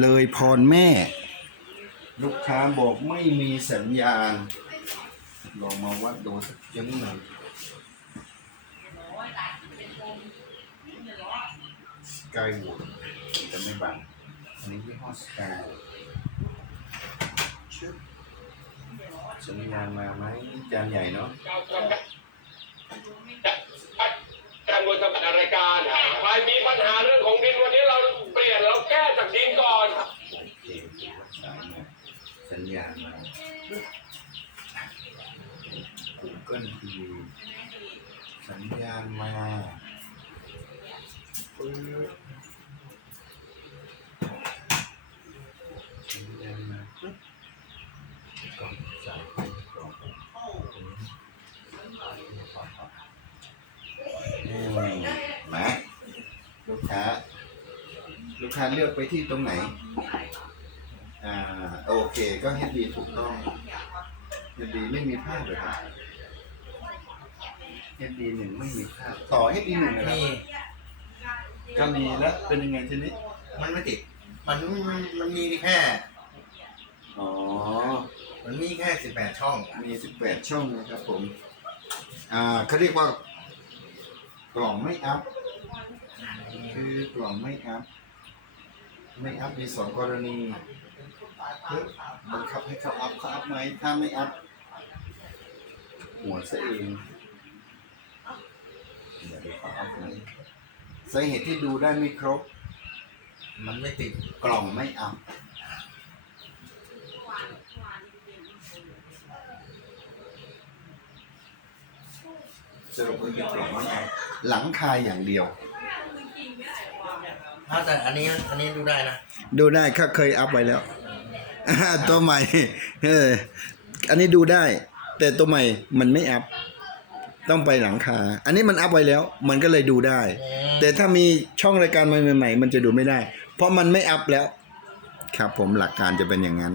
เลยพรแม่ ลูกค้าบอกไม่มีสัญญาณ ลองมาวัดดูสักยังหน่อยสกายวูดจะไม่บังอันนี้ยี่ห้อสกายชึบสัญญาณมาไหมจานใหญ่เนาะ สัญญามา Google TV สัญญาณมาปึ๊บสัญญาณมาปึ๊บกล่องสายไฟกล่องอืมมาลูกค้า ลูกค้าเลือกไปที่ตรงไหน อ่าโอเคก็เฮดดีถูกต้องเฮดดีไม่มีภาพเลยครับเฮดดีหนึ่งไม่มีภาพต่อเฮดดีหนึ่งนะครับมีก็มีแล้วเป็นยังไงทีนี้มันไม่ติดมันมันมีแค่ อ๋อ มันมีแค่สิบแปดช่องมีสิบแปดช่องนะครับผม อ่าเขาเรียกว่ากล่องไม่อัพ คือกล่องไม่อัพ ไม่อัพมีสองกรณีคือ บังคับให้เขาอัพเขาอัพไหมถ้าไม่อัพหัวซะเองเดี๋ยวดูเขาอัพไหมสาเหตุที่ดูได้ไม่ครบ มันไม่ติดกล่องไม่อัพสรุปก็คือกล่องไม่อัพหลังคาอย่างเดียว ถ้าแต่อันนี้อันนี้ดูได้นะ ดูได้ก็เคยอัพไว้แล้ว ตัวใหม่เอออันนี้ดูได้ แต่ตัวใหม่มันไม่อัพ ต้องไปหลังคา อันนี้มันอัพไว้แล้ว มันก็เลยดูได้ แต่ถ้ามีช่องรายการใหม่ๆมันจะดูไม่ได้ เพราะมันไม่อัพแล้ว ครับผมหลักการจะเป็นอย่างนั้น